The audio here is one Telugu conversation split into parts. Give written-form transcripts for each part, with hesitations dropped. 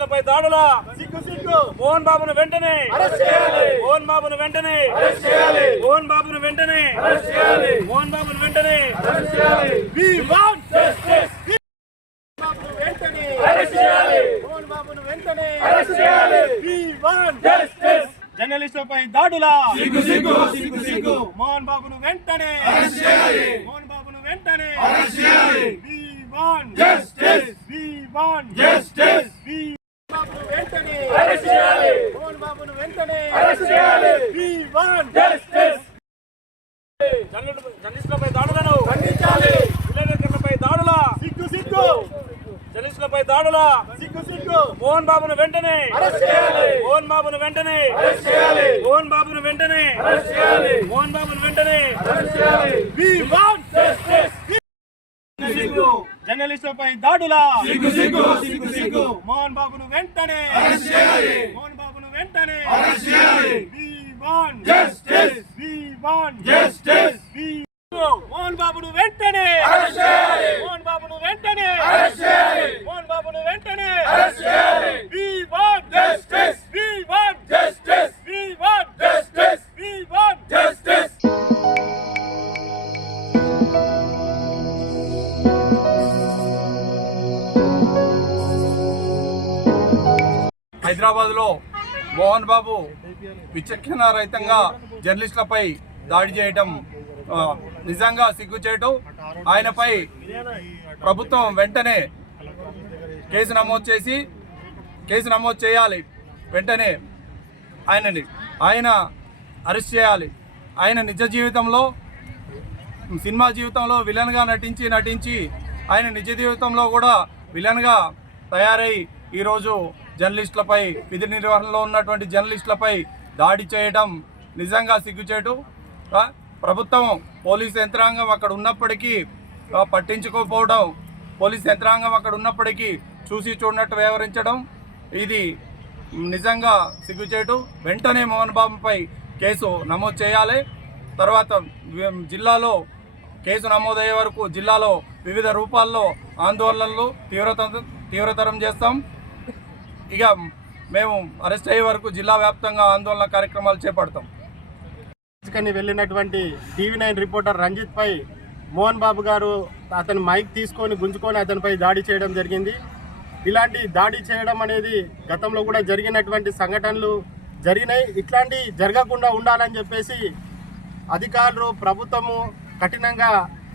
జర్నలిస్టులపై దాడుల మోహన్ బాబును వెంటనే మోహన్ బాబును వెంటనే మోహన్ బాబును వెంటనే మోహన్ బాబును వెంటనే We want justice. మోహన్ బాబును వెంటనే We want justice. జర్నలిస్టులపై దాడుల మోహన్ బాబును వెంటనే మోహన్ బాబును వెంటనే We want justice. We want justice. We బాబును వెంటనే మోహన్ బాబును వెంటనే We want justice. జర్నలిస్టులపై దాడులను ఖండించాలి. విలేకరులపై దాడుల జర్నలిస్టులపై దాడుల మోహన్ బాబును వెంటనే మోహన్ బాబును వెంటనే మోహన్ బాబును వెంటనే మోహన్ బాబును వెంటనే We want justice. జర్నలిస్టులపై దాడుల మోహన్ బాబును వెంటనే మోహన్ బాబును వెంటనే We want justice. We want justice. Mohan బాబును వెంటనే మోహన్ బాబును వెంటనే మోహన్ బాబును వెంటనే We want justice. We want justice. We want justice. We want justice. Hyderabad లో మోహన్ బాబు విచక్షణ రహితంగా జర్నలిస్టులపై దాడి చేయడం నిజంగా సిగ్గుచేటు. ఆయనపై ప్రభుత్వం వెంటనే కేసు నమోదు చేయాలి. వెంటనే ఆయన అరెస్ట్ చేయాలి. ఆయన నిజ జీవితంలో సినిమా జీవితంలో విలన్గా నటించి ఆయన నిజ జీవితంలో కూడా విలన్గా తయారై ఈరోజు జర్నలిస్టులపై విధి నిర్వహణలో ఉన్నటువంటి జర్నలిస్టులపై దాడి చేయడం నిజంగా సిగ్గుచేటు. ప్రభుత్వం పోలీస్ యంత్రాంగం అక్కడ ఉన్నప్పటికీ పట్టించుకోకపోవడం, పోలీస్ యంత్రాంగం అక్కడ ఉన్నప్పటికీ చూసి చూడనట్టు వ్యవహరించడం ఇది నిజంగా సిగ్గుచేటు. వెంటనే మోహన్ బాబుపై కేసు నమోదు చేయాలి. తర్వాత జిల్లాలో కేసు నమోదయ్యే వరకు జిల్లాలో వివిధ రూపాల్లో ఆందోళనలు తీవ్రతరం చేస్తాం. ఇక మేము అరెస్ట్ అయ్యే వరకు జిల్లా వ్యాప్తంగా ఆందోళన కార్యక్రమాలు చేపడతాం. వెళ్ళినటువంటి TV9 రిపోర్టర్ రంజిత్ పై మోహన్ బాబు గారు అతని మైక్ తీసుకొని గుంజుకొని అతనిపై దాడి చేయడం జరిగింది. ఇలాంటి దాడి చేయడం అనేది గతంలో కూడా జరిగినటువంటి సంఘటనలు జరిగినాయి. ఇట్లాంటి జరగకుండా ఉండాలని చెప్పేసి అధికారులు ప్రభుత్వము కఠినంగా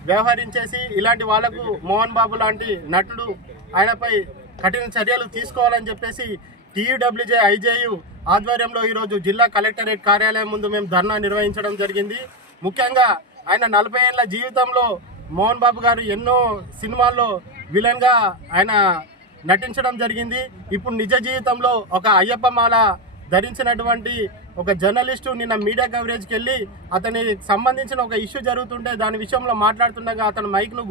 వ్యవహరించేసి ఇలాంటి వాళ్లకు మోహన్ బాబు లాంటి నటుడు ఆయనపై కఠిన చర్యలు తీసుకోవాలని చెప్పేసి TUWJ IJU ఆధ్వర్యంలో ఈరోజు జిల్లా కలెక్టరేట్ కార్యాలయం ముందు మేము ధర్నా నిర్వహించడం జరిగింది. ముఖ్యంగా ఆయన 40 ఏళ్ల జీవితంలో మోహన్ బాబు గారు ఎన్నో సినిమాల్లో విలన్గా ఆయన నటించడం జరిగింది. ఇప్పుడు నిజ జీవితంలో ఒక అయ్యప్ప మాల ధరించినటువంటి ఒక జర్నలిస్టు నిన్న మీడియా కవరేజ్కి వెళ్ళి అతనికి సంబంధించిన ఒక ఇష్యూ జరుగుతుంటే దాని విషయంలో మాట్లాడుతుండగా అతను మైక్ను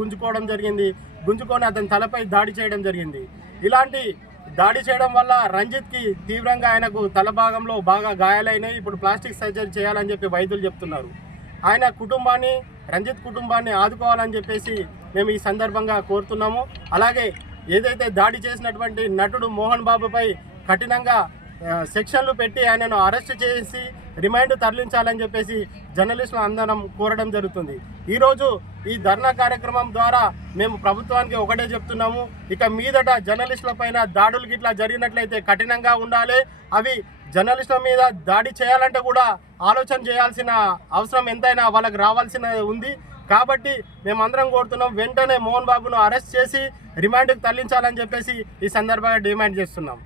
గుంజుకొని అతని తలపై దాడి చేయడం జరిగింది. ఇలాంటి దాడి చేయడం వల్ల రంజిత్కి తీవ్రంగా ఆయనకు తల భాగంలో బాగా గాయాలైనాయి. ఇప్పుడు ప్లాస్టిక్ సర్జరీ చేయాలని చెప్పి వైద్యులు చెప్తున్నారు. ఆయన కుటుంబాన్ని, రంజిత్ కుటుంబాన్ని ఆదుకోవాలని చెప్పేసి మేము ఈ సందర్భంగా కోరుతున్నాము. అలాగే ఏదైతే దాడి చేసినటువంటి నటుడు మోహన్ బాబుపై కఠినంగా సెక్షన్లు పెట్టి ఆయనను అరెస్ట్ చేసి రిమాండ్ తరలించాలని చెప్పేసి జర్నలిస్టులు అందరం కోరడం జరుగుతుంది. ఈరోజు ఈ ధర్నా కార్యక్రమం ద్వారా మేము ప్రభుత్వానికి ఒకటే చెప్తున్నాము, ఇక మీదట జర్నలిస్టుల పైన దాడులు గిట్లా జరిగినట్లయితే కఠినంగా ఉండాలి. అవి జర్నలిస్టుల మీద దాడి చేయాలంటే కూడా ఆలోచన చేయాల్సిన అవసరం ఎంతైనా వాళ్ళకి రావాల్సిన ఉంది. కాబట్టి మేమందరం కోరుతున్నాం, వెంటనే మోహన్ బాబును అరెస్ట్ చేసి రిమాండ్కి తరలించాలని చెప్పేసి ఈ సందర్భంగా డిమాండ్ చేస్తున్నాం.